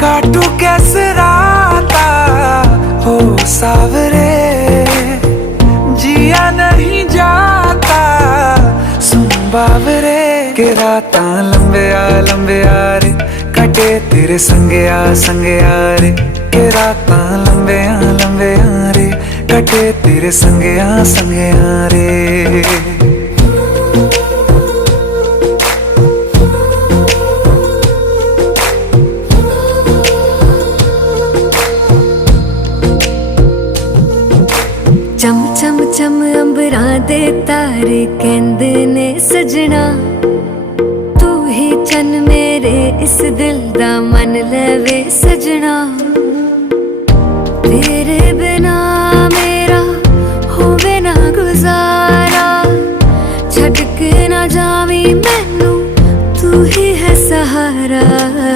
काटू कैसे राता हो सावरे, जिया नहीं जाता सुन बावरे। के राता लंबे आ रे, कटे तेरे संगे आ रे। के राता लंबे आ रे, कटे तेरे संगे आ रे। चम चम चम अंबरां दे तारे कहंदे ने सजना, तू ही चन मेरे इस दिल